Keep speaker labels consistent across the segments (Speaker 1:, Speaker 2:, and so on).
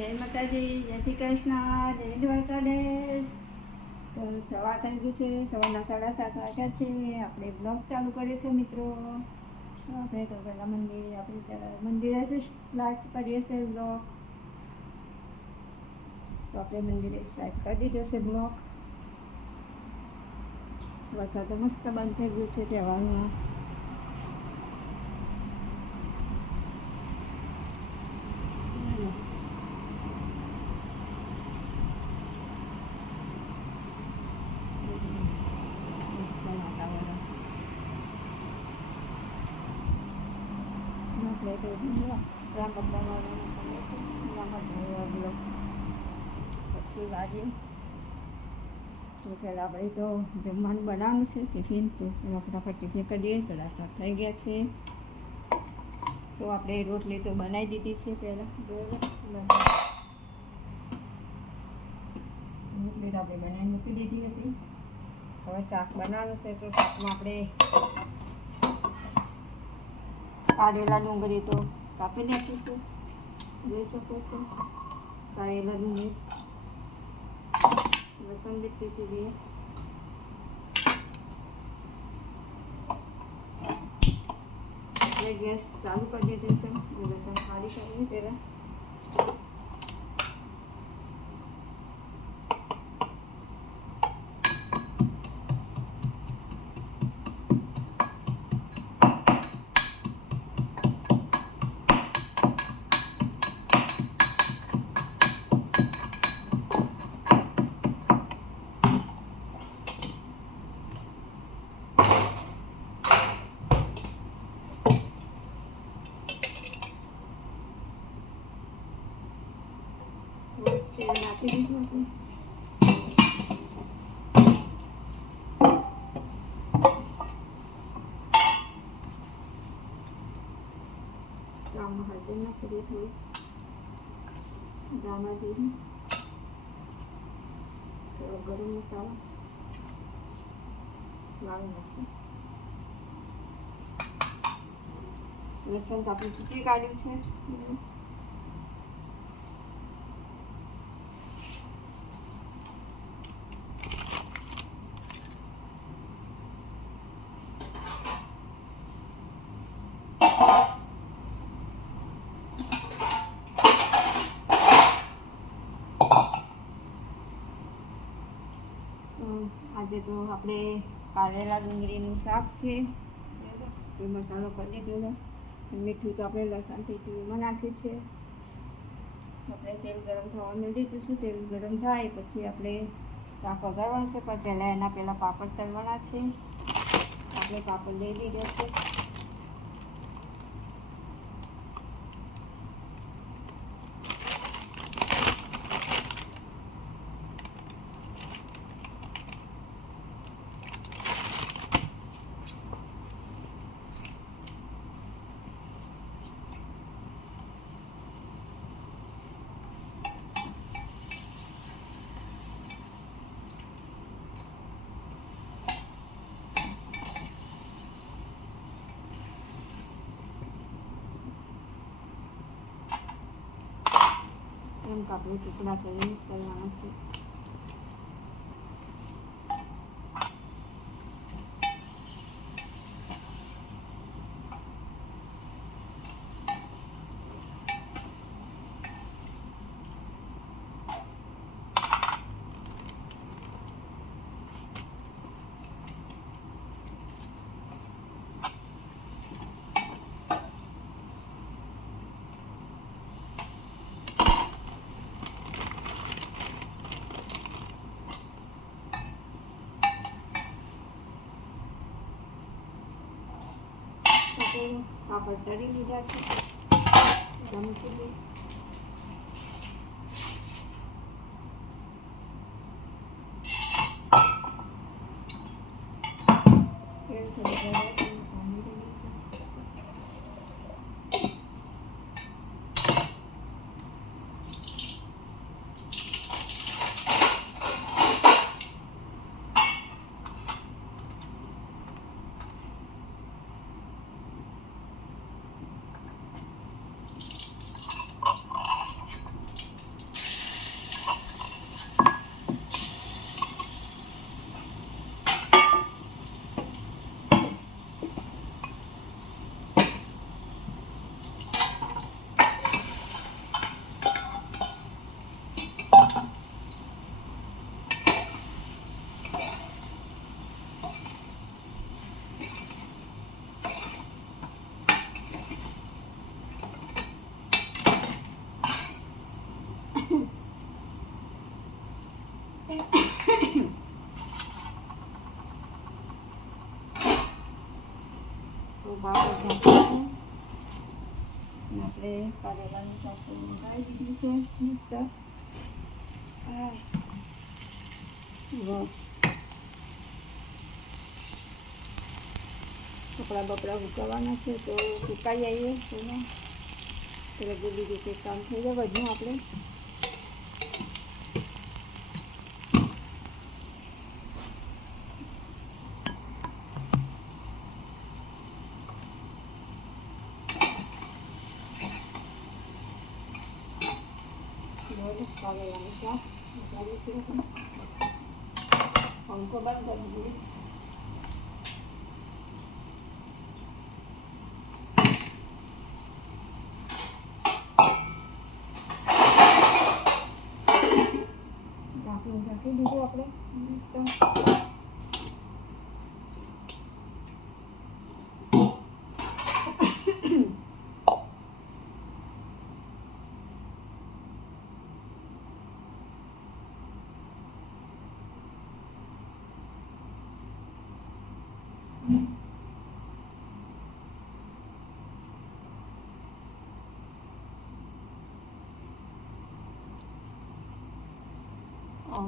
Speaker 1: જય માતાજી, જય શ્રી કૃષ્ણ, જય દ્વારકાધીશ. તો સવાર થઈ ગયું છે, સવારના સાડા સાત વાગ્યા છે. આપણે બ્લોગ ચાલુ કરીએ છીએ મિત્રો. આપણે તો પહેલાં મંદિર, આપણે મંદિરે સ્ટાર્ટ કરીએ છીએ બ્લોગ તો આપણે મંદિરે સ્ટાર્ટ કરી દીધો છે બ્લોગ વરસાદ મસ્ત બંધ થઈ ગયું છે તહેવારમાં આપણે તો રામ ભગવાન પછી વાગે પહેલાં આપણે તો જમવાનું બનાવવાનું છે ટિફિન તો એમાં ફટાફટ ટિફિન કરીએ સદા સાત થઈ ગયા છે તો આપણે રોટલી તો બનાવી દીધી છે પહેલાં રોટલી તો આપણે બનાવી મૂકી દીધી હતી હવે શાક બનાવવાનું છે તો શાકમાં આપણે કાઢેલા ડુંગળી તો કાપી નાખીશું જોઈ શકો છો કાઢેલા ડુંગળી લસણ બી પીસી દઈએ આપણે ગેસ ચાલુ કરી દીધું છે લસણ ખાલી કરીએ નાખી દીધું હતું આમાં હળદર નાખી દઈએ થોડી ધાણા જીરું ગરમ મસાલો લાલ મરચું લસણ તો આપણે ચૂકી કાઢ્યું છે. આજે તો આપણે કારેલા ડુંગળીનું શાક છે. એ મસાલો કરી દીધો છે. મીઠું તો આપણે લસણથી ચૂરમાં નાખ્યું છે. આપણે તેલ ગરમ થવા મેળ દીધું છે. તેલ ગરમ થાય પછી આપણે શાક વગાડવાનું છે. પણ પહેલાં એના પહેલાં પાપડ તળવાના છે. આપણે પાપડ લઈ લીધા છે. એમ કાપડી ટુકડા કરીને કરવાના છે તો પાપડ તળી લીધા છે. મૂકી દઈએ ભાવ ઢાંકવાનું આપણે કારેલાની સાથે મંગાવી દીધી છે મિક્સર કપડા બપડા ઉકાવવાના છે તો ઉકાઈ આવીએ તેને એટલે બધી રીતે કામ થઈ જાય બધું આપણે આપણે મસ્ત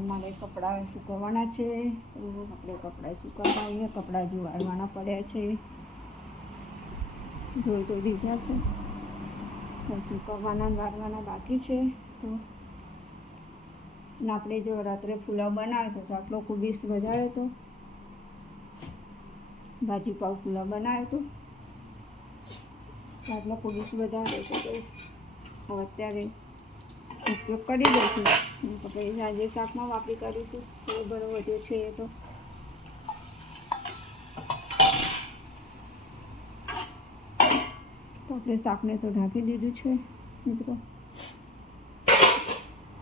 Speaker 1: મારે કપડાં સુકવવાના છે. આપણે કપડાં સુકવવા આવીએ કપડાં જો વાળવાના પડ્યા છે. જોઈ તો દીધા છે. તો સુકવવાના વારવાના બાકી છે. તો ને આપણે જો રાત્રે પુલાવ બનાવ્યો તો આટલો કુબીસ વધારે હતો ભાજી પાવ પુલાવ બનાવ્યો હતો આટલો કુબીસ વધારે હતો તો અત્યારે ઉપયોગ કરી દઈશું. પછી સાંજે શાકમાં વાપરી કરીશું. થોડો ઘણો વધ્યો છે એ તો. આપણે શાકને તો ઢાંકી દીધું છે, મિત્રો.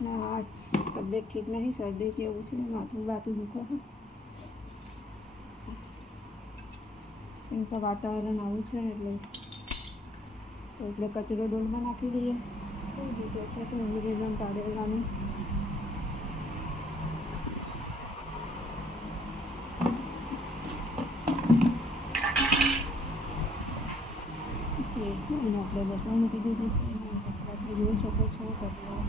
Speaker 1: ના તબિયત ઠીક નહીં, શરદી જેવું છે માથું બાથું દુખો છે. એમ તો વાતાવરણ આવું છે એટલે તો એટલે કચરો ડોલમાં નાખી દઈએ. દીધો છે તો કાઢેલાનું અને આપણે લસણ મૂકી દીધું છે આપણે જોઈ શકો છો કપડાં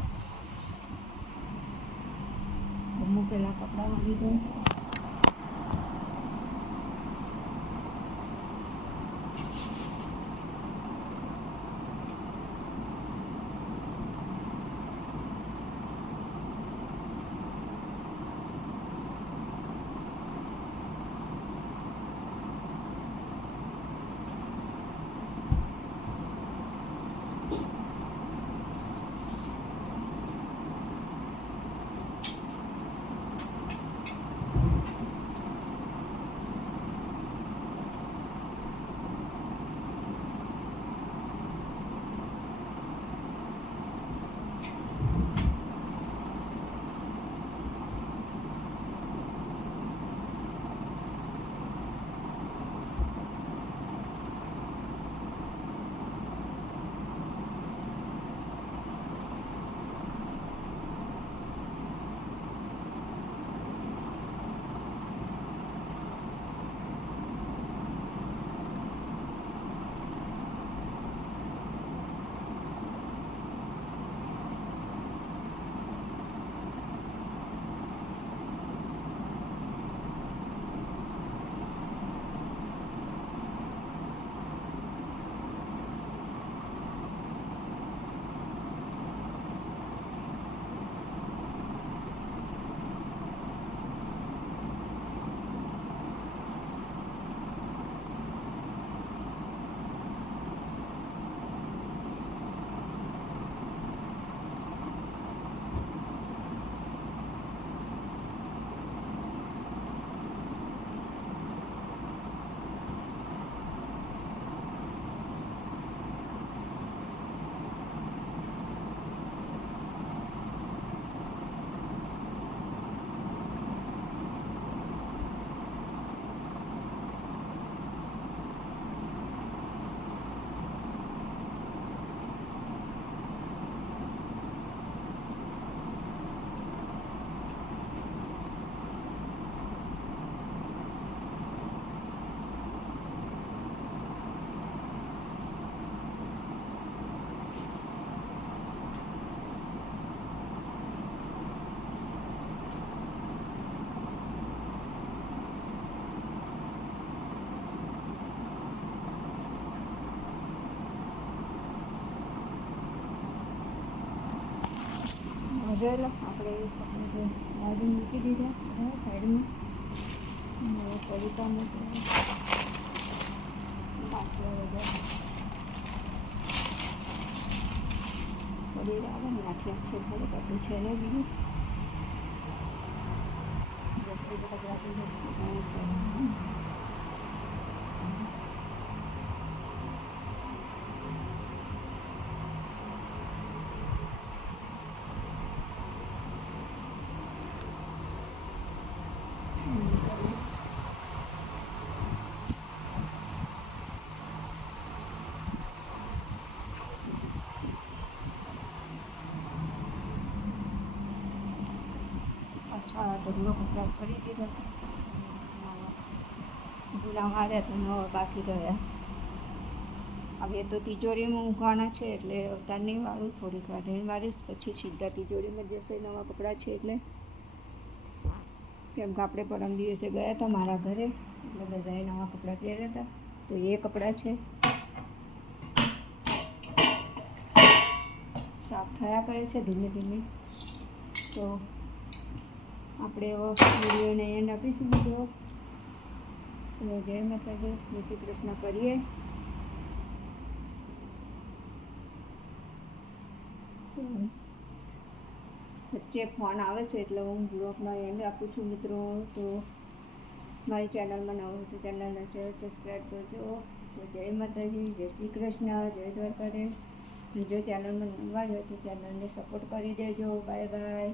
Speaker 1: મૂકેલા કપડાં વાળી દો જોઈ લો, આપણે બાજુ મૂકી દીધા સાઈડમાં. હવે મૂકી બાકી બધા પડી આવે નાખ્યા છે, થોડું કશું છે ને બીજું. અચ્છા ઢગલો કપડાં કરી દીધો જૂના માર્યા તો નવા બાકી રહ્યા. હવે તો તિજોરીમાં મૂકવાના છે એટલે અવતાર નહીં વાળું થોડીક વાર નહીં વાળીશ પછી સીધા તિજોરીમાં જશે નવા કપડાં છે એટલે. કેમ કે આપણે પરમ દિવસે ગયા હતા મારા ઘરે, એટલે બધાએ નવા કપડાં પહેર્યા હતા. તો એ કપડાં છે. સાફ થયા કરે છે ધીમે ધીમે. તો આપણે વિડીયોને એન્ડ આપીશું બીજો જય માતાજી, જય શ્રી કૃષ્ણ કરીએ. વચ્ચે ફોન આવે છે એટલે હું બ્લોગમાં એન્ડ આપું છું મિત્રો. તો મારી ચેનલમાં નવું હતું ચેનલને શેર સબસ્ક્રાઈબ કરજો. તો જય માતાજી, જય શ્રી કૃષ્ણ, જય દ્વારકાધીશ. જો ચેનલમાં નવા હોય તો ચેનલને સપોર્ટ કરી દેજો. Bye bye